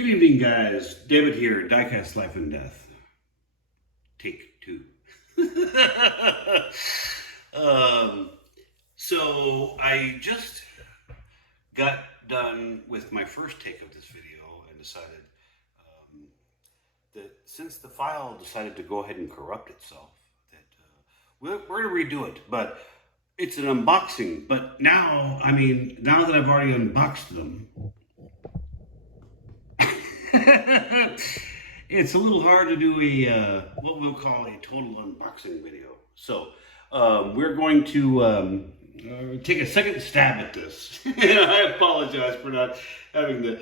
Good evening, guys. David here, Diecast Life and Death. Take two. um, so I just got done with my first take of this video and decided that since the file decided to go ahead and corrupt itself, that we're going to redo it. But it's an unboxing. But now, now that I've already unboxed them, it's a little hard to do a what we'll call a total unboxing video. So we're going to take a second stab at this. I apologize for not having the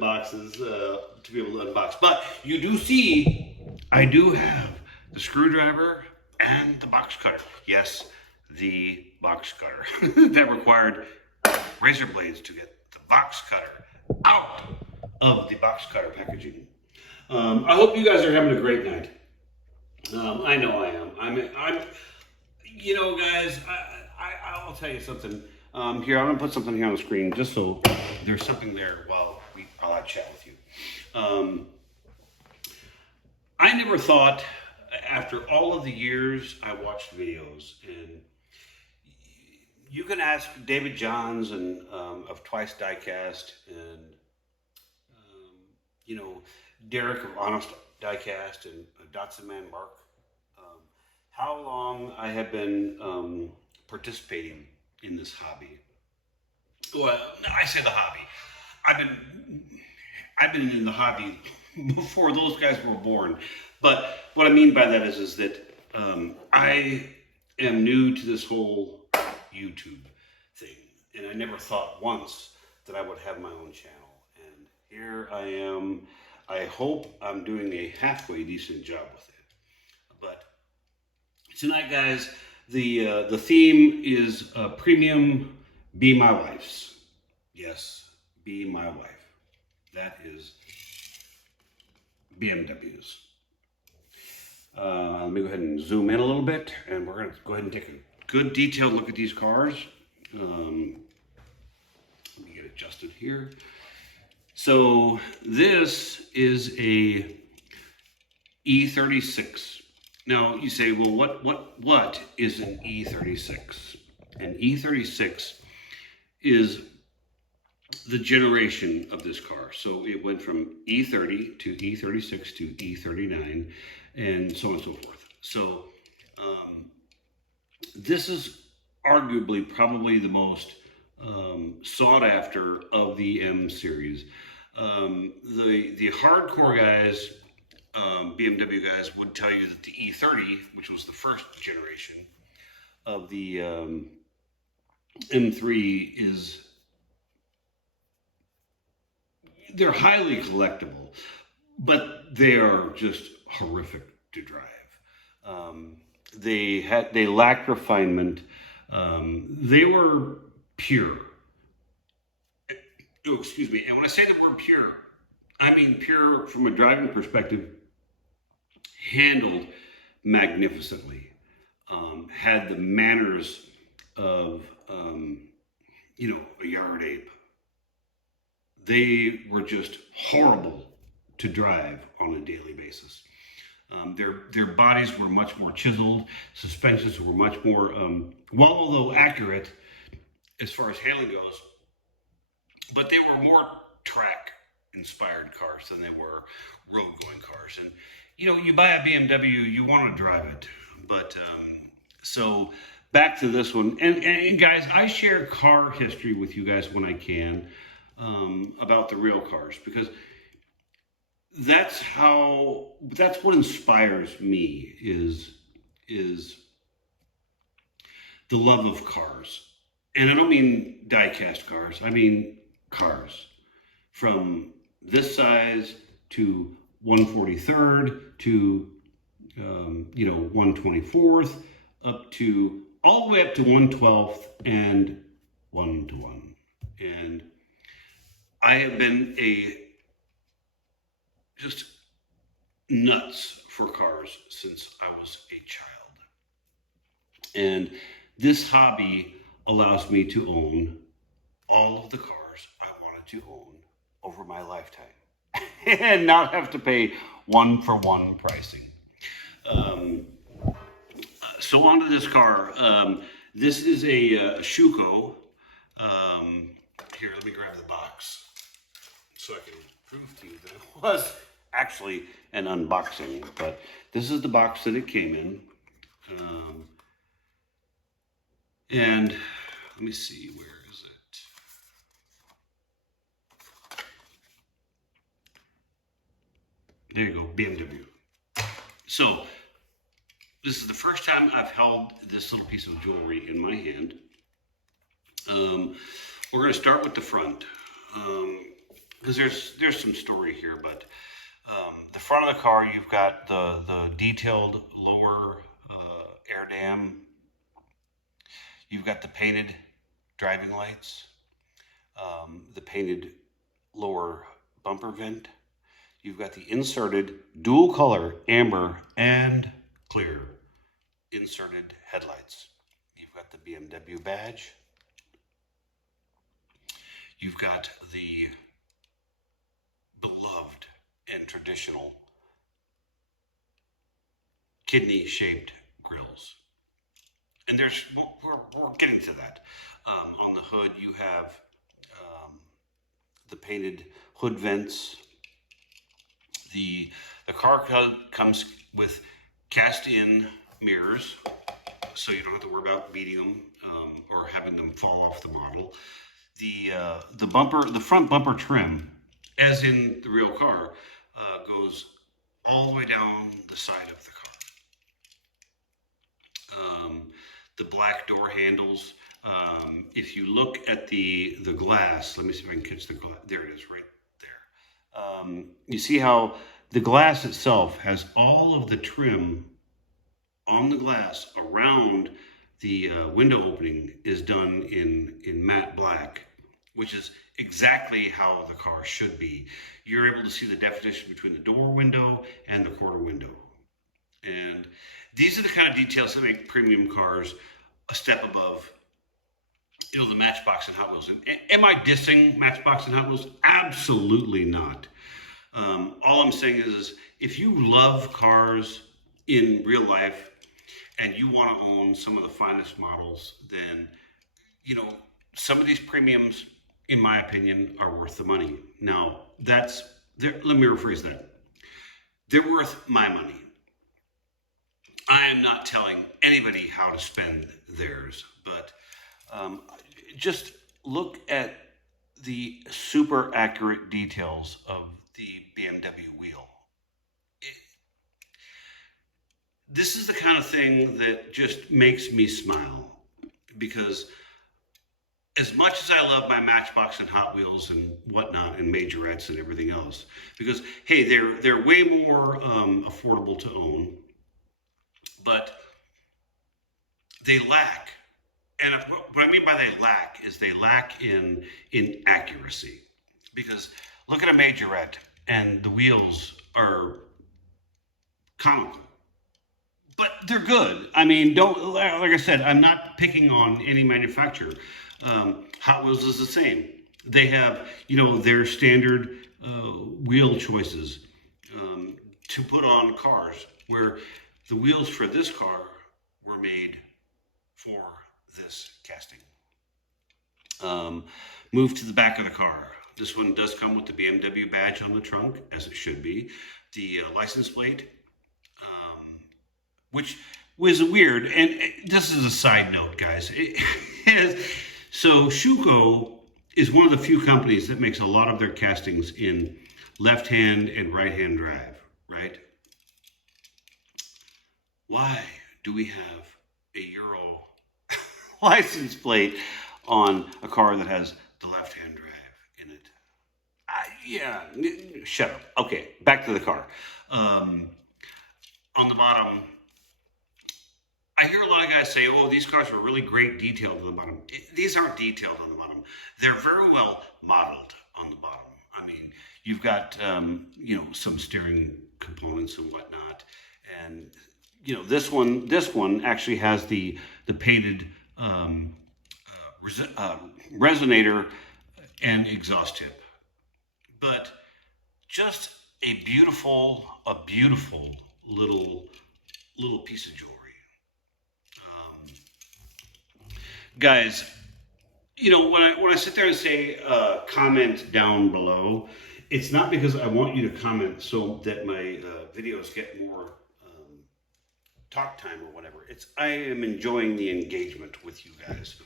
boxes to be able to unbox. But you do see, I do have the screwdriver and the box cutter. Yes, the box cutter that required razor blades to get the box cutter out of the box cutter packaging. I hope you guys are having a great night. I know I am. I'm. You know, guys, I'll tell you something. Here, I'm gonna put something here on the screen just so there's something there while I chat with you. I never thought, after all of the years I watched videos, and you can ask David Johns and of Twice Diecast and Derek of Honest Diecast and Dotson Man Mark, how long I have been participating in this hobby. Well, I say the hobby. I've been in the hobby before those guys were born. But what I mean by that is that I am new to this whole YouTube thing, and I never thought once that I would have my own channel. And here I am. I hope I'm doing a halfway decent job with it. But tonight, guys, the theme is premium. Be my wife's. Yes, be my wife. That is BMWs. Let me go ahead and zoom in a little bit, and we're going to go ahead and take a good detailed look at these cars. Let me get adjusted here. So this is a E36. Now you say, well, what is an E36? An E36 is the generation of this car. So it went from E30 to E36 to E39 and so on and so forth. So this is arguably probably the most sought after of the M series. The hardcore guys, BMW guys, would tell you that the E30, which was the first generation of the M3, they're highly collectible, but they are just horrific to drive. They lacked refinement. They were pure. Oh, excuse me. And when I say the word pure, I mean pure from a driving perspective, handled magnificently, had the manners of, a yard ape. They were just horrible to drive on a daily basis. Their bodies were much more chiseled. Suspensions were much more, although accurate as far as handling goes, but they were more track-inspired cars than they were road-going cars. And, you buy a BMW, you want to drive it. But, so back to this one. And guys, I share car history with you guys when I can about the real cars, because that's what inspires me is the love of cars. And I don't mean die-cast cars. I mean cars from this size to 143rd to 124th up to all the way up to 112th and 1-to-1. And I have been just nuts for cars since I was a child. And this hobby allows me to own all of the cars I wanted to own over my lifetime. and not have to pay one-for-one pricing. Um, so on to this car. This is a Schuko. Here, let me grab the box so I can prove to you that it was actually an unboxing. But this is the box that it came in. And let me see, where is it? There you go, BMW. So, this is the first time I've held this little piece of jewelry in my hand. We're going to start with the front, because there's some story here, but the front of the car, you've got the detailed lower air dam. You've got the painted driving lights, the painted lower bumper vent. You've got the inserted dual color amber and clear inserted headlights. You've got the BMW badge. You've got the beloved and traditional kidney-shaped grills. And we're getting to that. On the hood, you have the painted hood vents. The car comes with cast-in mirrors, so you don't have to worry about beating them or having them fall off the model. The front bumper trim, as in the real car, goes all the way down the side of the car. The black door handles. If you look at the glass, let me see if I can catch the glass. There it is, right there. You see how the glass itself has all of the trim on the glass around the window opening is done in matte black, which is exactly how the car should be. You're able to see the definition between the door window and the quarter window. And these are the kind of details that make premium cars a step above, the Matchbox and Hot Wheels. And am I dissing Matchbox and Hot Wheels? Absolutely not. All I'm saying is if you love cars in real life and you want to own some of the finest models, then, some of these premiums, in my opinion, are worth the money. Now, let me rephrase that. They're worth my money. I am not telling anybody how to spend theirs, but just look at the super accurate details of the BMW wheel. This is the kind of thing that just makes me smile, because as much as I love my Matchbox and Hot Wheels and whatnot and majorettes and everything else, because hey, they're way more affordable to own, but they lack. And what I mean by they lack is they lack in accuracy. Because look at a majorette and the wheels are comical, but they're good. I mean, like I said, I'm not picking on any manufacturer. Hot Wheels is the same. They have, their standard wheel choices to put on cars, where the wheels for this car were made for this casting. Move to the back of the car. This one does come with the BMW badge on the trunk, as it should be. The license plate, which was weird. And this is a side note, guys. So Schuko is one of the few companies that makes a lot of their castings in left-hand and right-hand drive, right? Why do we have a Euro license plate on a car that has the left-hand drive in it? Shut up. Okay, back to the car. On the bottom, I hear a lot of guys say, oh, these cars were really great detailed on the bottom. These aren't detailed on the bottom. They're very well modeled on the bottom. I mean, you've got, some steering components and whatnot. And, this one actually has the painted resonator and exhaust tip. But just a beautiful little piece of jewelry. Guys, you know, when I sit there and say comment down below, it's not because I want you to comment so that my videos get more talk time or whatever. It's I am enjoying the engagement with you guys.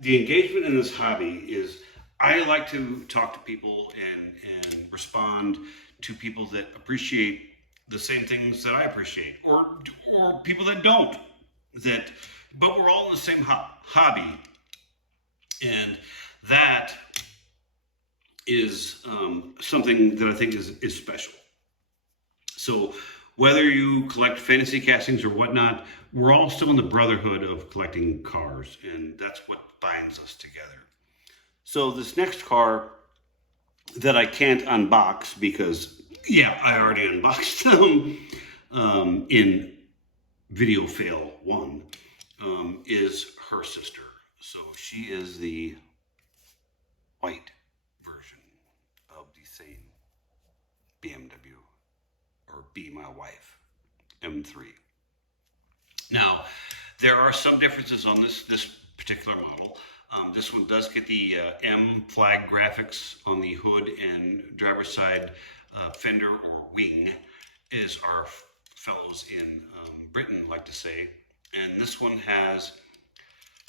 The engagement in this hobby is I like to talk to people and respond to people that appreciate the same things that I appreciate, or people that don't. But we're all in the same hobby, and that is something that I think is special. So whether you collect fantasy castings or whatnot, we're all still in the brotherhood of collecting cars, and that's what binds us together. So this next car that I can't unbox because, yeah, I already unboxed them in video fail 1, is her sister. So she is the white version of the same BMW, or Be My Wife, M3. Now, there are some differences on this particular model. This one does get the M flag graphics on the hood and driver's side fender or wing, as our fellows in Britain like to say. And this one has,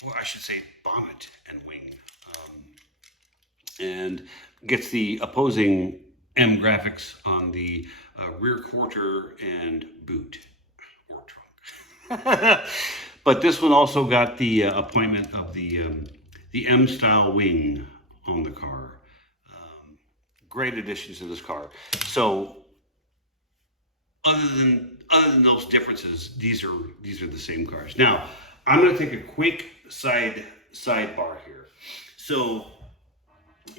well, I should say bonnet and wing, and gets the opposing M graphics on the rear quarter and boot or trunk. But this one also got the appointment of the M style wing on the car. Great additions to this car. So other than those differences, these are the same cars. Now I'm going to take a quick sidebar here. So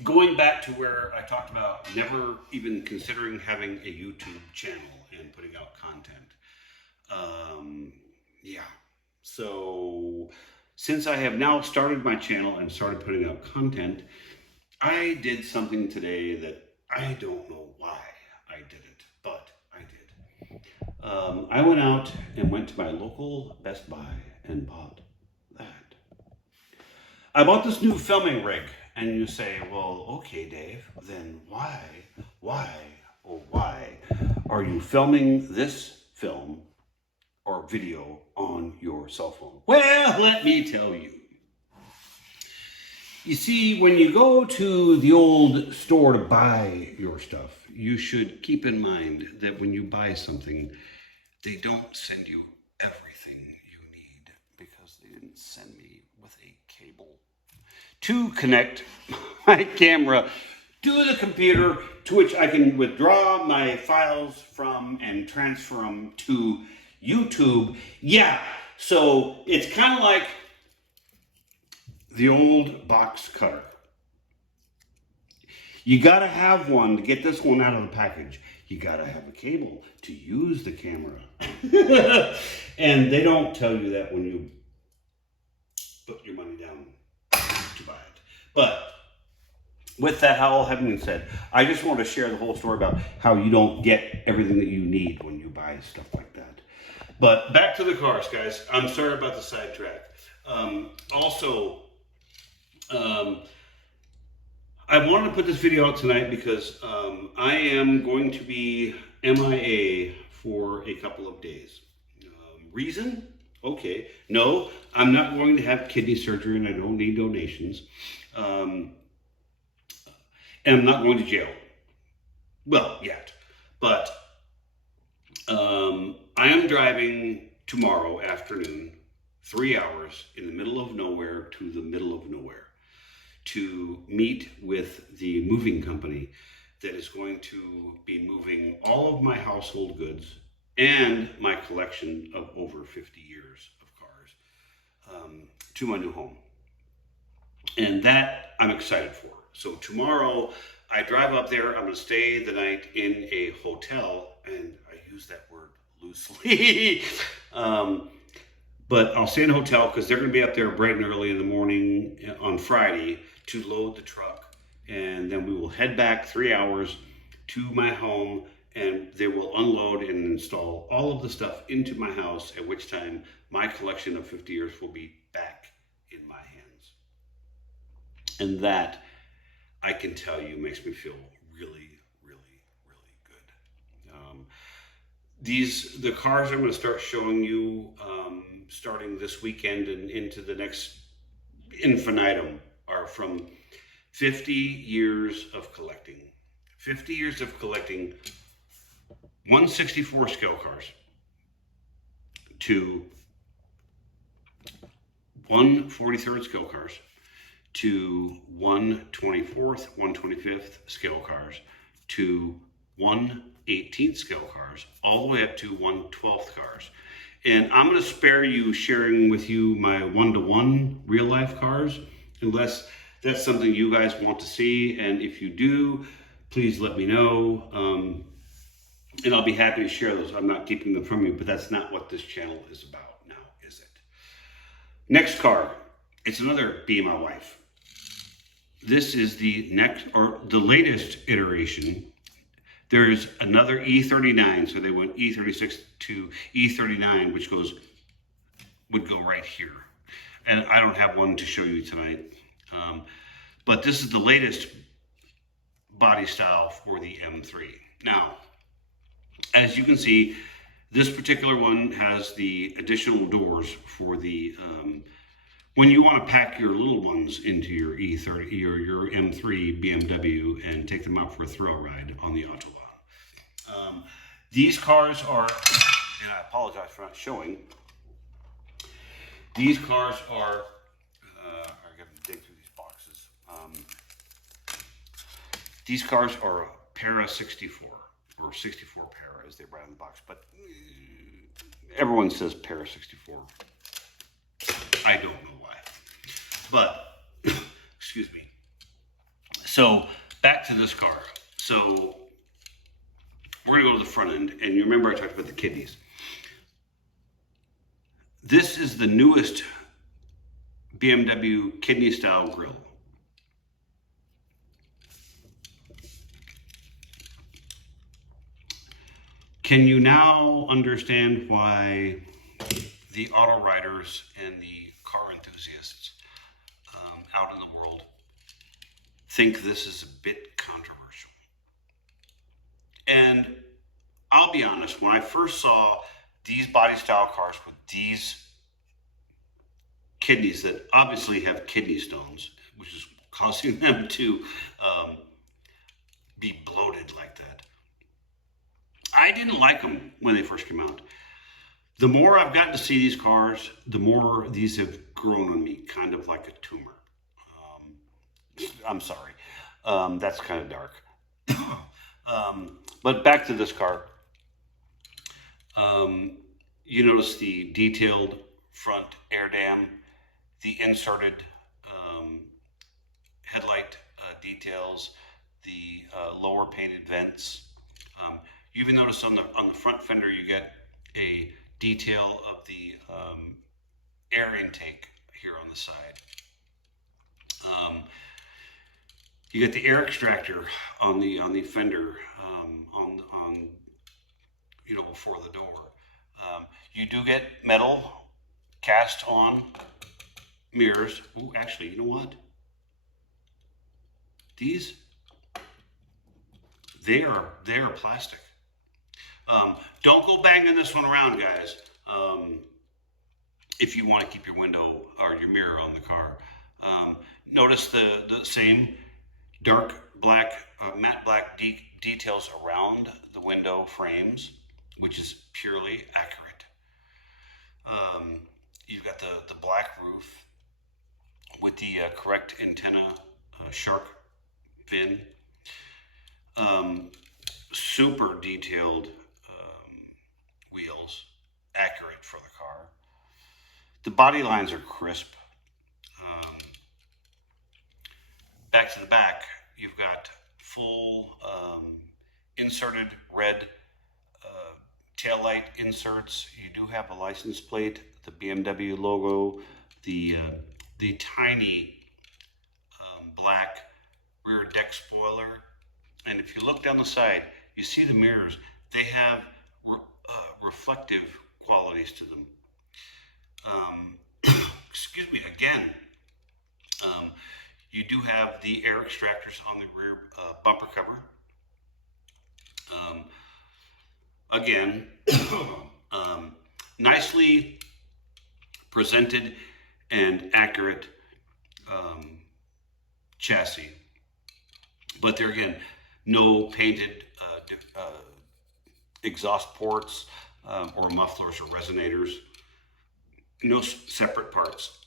going back to where I talked about never even considering having a YouTube channel and putting out content. Yeah. So since I have now started my channel and started putting out content, I did something today that I don't know why I did it, but I did. I went out and went to my local Best Buy and bought that. I bought this new filming rig, and you say, well, okay, Dave, then why are you filming this film or video on your cell phone? Well, let me tell you. You see, when you go to the old store to buy your stuff, you should keep in mind that when you buy something, they don't send you everything you need, because they didn't send me with a cable to connect my camera to the computer, to which I can withdraw my files from and transfer them to YouTube. Yeah, so it's kind of like the old box cutter. You gotta have one to get this one out of the package. You gotta have a cable to use the camera. And they don't tell you that when you put your money down to buy it. But with that all having been said, I just want to share the whole story about how you don't get everything that you need when you buy stuff like that. But back to the cars, guys. I'm sorry about the sidetrack. I wanted to put this video out tonight because I am going to be MIA for a couple of days. Reason? Okay. No, I'm not going to have kidney surgery and I don't need donations. And I'm not going to jail. Well, yet. But I am driving tomorrow afternoon, 3 hours in the middle of nowhere to the middle of nowhere to meet with the moving company that is going to be moving all of my household goods and my collection of over 50 years of cars to my new home. And that I'm excited for. So tomorrow I drive up there. I'm going to stay the night in a hotel, and I use that word loosely. But I'll stay in a hotel because they're going to be up there bright and early in the morning on Friday to load the truck. And then we will head back 3 hours to my home, and they will unload and install all of the stuff into my house, at which time my collection of 50 years will be back in my hands. And that, I can tell you, makes me feel really, really, really good. The cars I'm going to start showing you starting this weekend and into the next infinitum are from 50 years of collecting. 50 years of collecting 1/64 scale cars to 1/43 scale cars to 1/24th, 1/25th scale cars to 1/18th scale cars, all the way up to 1/12th cars. And I'm going to spare you sharing with you my 1-to-1 real life cars, unless that's something you guys want to see. And if you do, please let me know. And I'll be happy to share those. I'm not keeping them from you, but that's not what this channel is about now, is it? Next car, it's another Be My Wife. This is the next, or the latest iteration. There's another E39, so they went E36 to E39, which would go right here. And I don't have one to show you tonight, but this is the latest body style for the M3. Now, as you can see, this particular one has the additional doors for the when you want to pack your little ones into your E30 or your M3 BMW and take them out for a thrill ride on the Autobahn. These cars are, and I apologize for not showing, these cars are, I got to dig through these boxes. These cars are Para 64, or 64 Para as they write on the box, but everyone says Para 64. I don't know why, but excuse me. So back to this car. So we're gonna go to the front end, and you remember I talked about the kidneys. This is the newest BMW kidney style grille. Can you now understand why the auto riders and the car enthusiasts out in the world think this is a bit controversial? And I'll be honest, when I first saw these body style cars with these kidneys that obviously have kidney stones, which is causing them to be bloated like that, I didn't like them when they first came out. The more I've gotten to see these cars, the more these have grown on me, kind of like a tumor. I'm sorry, that's kind of dark. But back to this car. You notice the detailed front air dam, the inserted headlight details, the lower painted vents. You even notice on the front fender you get a detail of the air intake here on the side. You get the air extractor on the fender on you know, before the door. You do get metal cast on mirrors. Ooh, actually, you know what? These they are plastic. Don't go banging this one around, guys. If you want to keep your window or your mirror on the car. Notice the same dark black, matte black details around the window frames, which is purely accurate. You've got the black roof with the correct antenna shark fin. Super detailed wheels, accurate for the car. The body lines are crisp. Back to the back, you've got full inserted red taillight inserts. You do have a license plate, the BMW logo, the tiny black rear deck spoiler, And if you look down the side, you see the mirrors. They have reflective qualities to them. Um, excuse me, again, um, you do have the air extractors on the rear bumper cover. Um, again, um, nicely presented and accurate chassis. But there again, no painted exhaust ports or mufflers or resonators. No separate parts.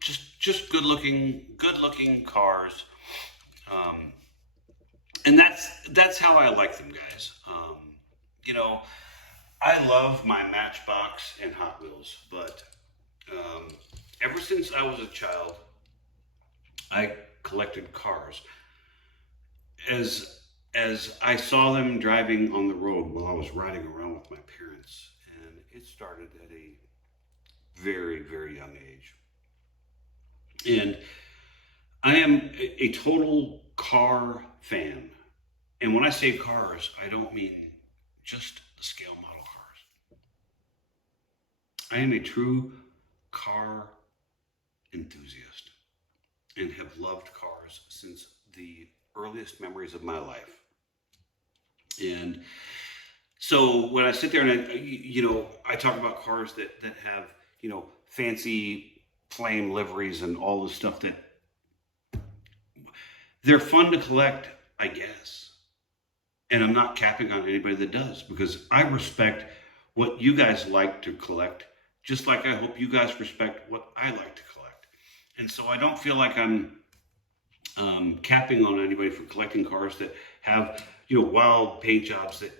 Just good looking cars. And that's how I like them, guys. You know, I love my Matchbox and Hot Wheels, but ever since I was a child, I collected cars. As I saw them driving on the road while I was riding around with my parents, and it started at a very, very young age. And I am a total car fan. And when I say cars, I don't mean just the scale model cars. I am a true car enthusiast and have loved cars since the earliest memories of my life. And so when I sit there and I talk about cars that have, fancy flame liveries and all the stuff that they're fun to collect, I guess. And I'm not capping on anybody that does, because I respect what you guys like to collect, just like I hope you guys respect what I like to collect. And so I don't feel like I'm capping on anybody for collecting cars that have, wild paint jobs that,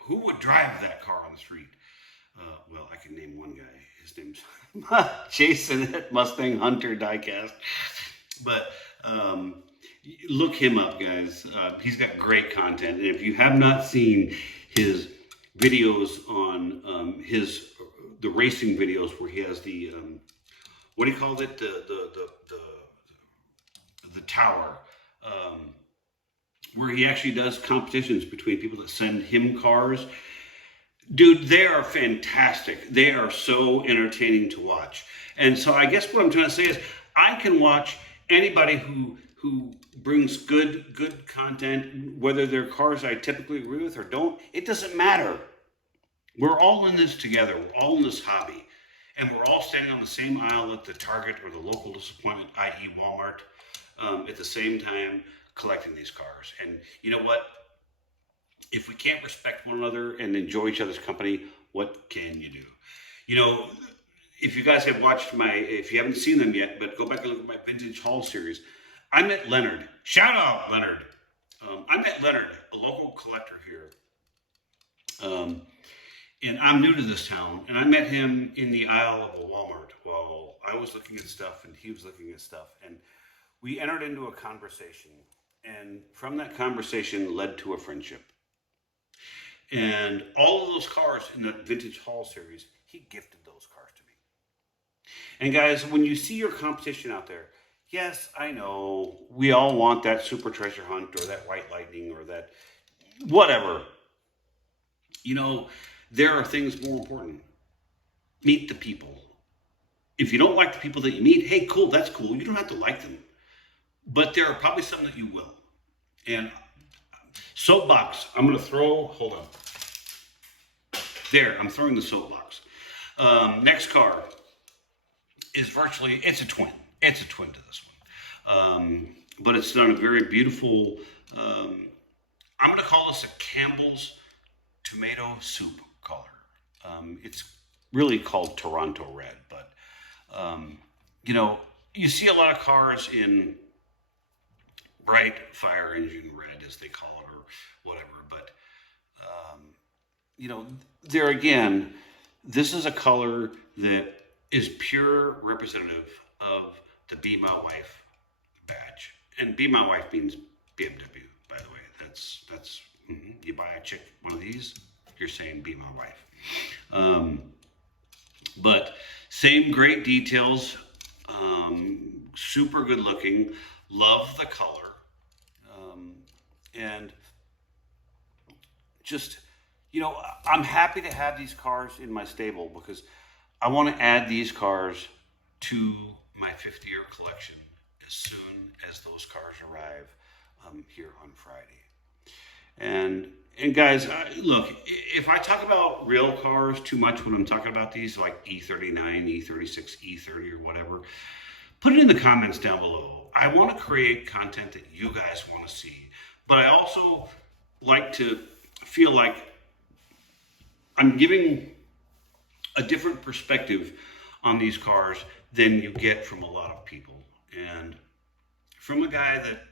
who would drive that car on the street? Well, I can name one guy. His name's Jason at Mustang Hunter Diecast. But look him up, guys. He's got great content. And if you have not seen his videos on the racing videos where he has the what do you call it? The tower, where he actually does competitions between people that send him cars. Dude, they are fantastic. They are so entertaining to watch. And so I guess what I'm trying to say is I can watch anybody who brings good content, whether they're cars I typically agree with or don't. It doesn't matter. We're all in this together. We're all in this hobby. And we're all standing on the same aisle at the Target or the local disappointment, i.e. Walmart, at the same time collecting these cars. And you know what? If we can't respect one another and enjoy each other's company, what can you do? If you guys have watched if you haven't seen them yet, but go back and look at my Vintage Haul series, I met Leonard. Shout out, Leonard. I met Leonard, a local collector here. And I'm new to this town, and I met him in the aisle of a Walmart while I was looking at stuff and he was looking at stuff. And we entered into a conversation, and from that conversation led to a friendship. And all of those cars in the Vintage Haul series, he gifted those cars to me. And guys, when you see your competition out there, yes, I know we all want that Super Treasure Hunt or that White Lightning or that whatever. There are things more important. Meet the people. If you don't like the people that you meet, hey, cool, that's cool. You don't have to like them. But there are probably some that you will. And soapbox, I'm going to throw, hold on. There, I'm throwing the soapbox. Next car is it's a twin. It's a twin to this one. But it's done a very beautiful, I'm going to call this a Campbell's tomato soup color. It's really called Toronto Red, but, you see a lot of cars in bright fire engine red, as they call it, or whatever. But, there again, this is a color that is pure representative of the Be My Wife badge. And Be My Wife means BMW, by the way. That's you buy a chick one of these, you're saying Be My Wife. But same great details, super good looking, love the color. And just, you know, I'm happy to have these cars in my stable because I want to add these cars to my 50-year collection as soon as those cars arrive here on Friday. And guys, look, if I talk about real cars too much when I'm talking about these, like E39, E36, E30, or whatever, put it in the comments down below. I want to create content that you guys want to see, but I also like to feel like I'm giving a different perspective on these cars than you get from a lot of people. And from a guy that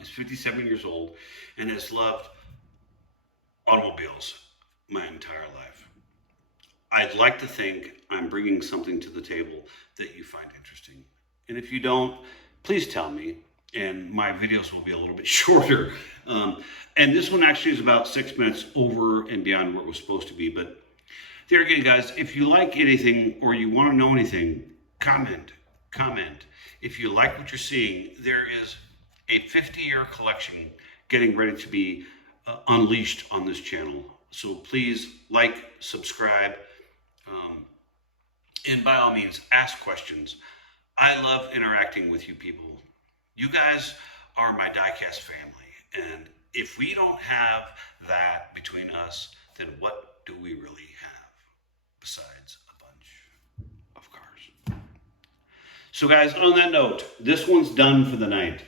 is 57 years old and has loved automobiles my entire life, I'd like to think I'm bringing something to the table that you find interesting. And if you don't, please tell me, and my videos will be a little bit shorter. And this one actually is about 6 minutes over and beyond what it was supposed to be. But there again, guys, if you like anything or you want to know anything, comment. If you like what you're seeing, there is a 50-year collection getting ready to be unleashed on this channel. So please like, subscribe, and by all means, ask questions. I love interacting with you people. You guys are my Diecast family. And if we don't have that between us, then what do we really have besides a bunch of cars? So guys, on that note, this one's done for the night.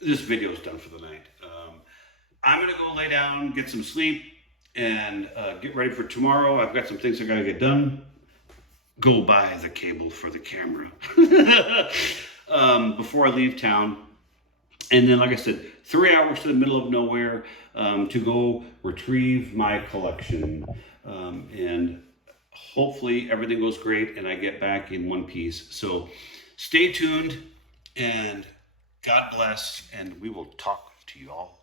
This video's done for the night. I'm gonna go lay down, get some sleep, and get ready for tomorrow. I've got some things I gotta get done. Go buy the cable for the camera before I leave town. And then, like I said, 3 hours to the middle of nowhere to go retrieve my collection. And hopefully everything goes great and I get back in one piece. So stay tuned and God bless, and we will talk to you all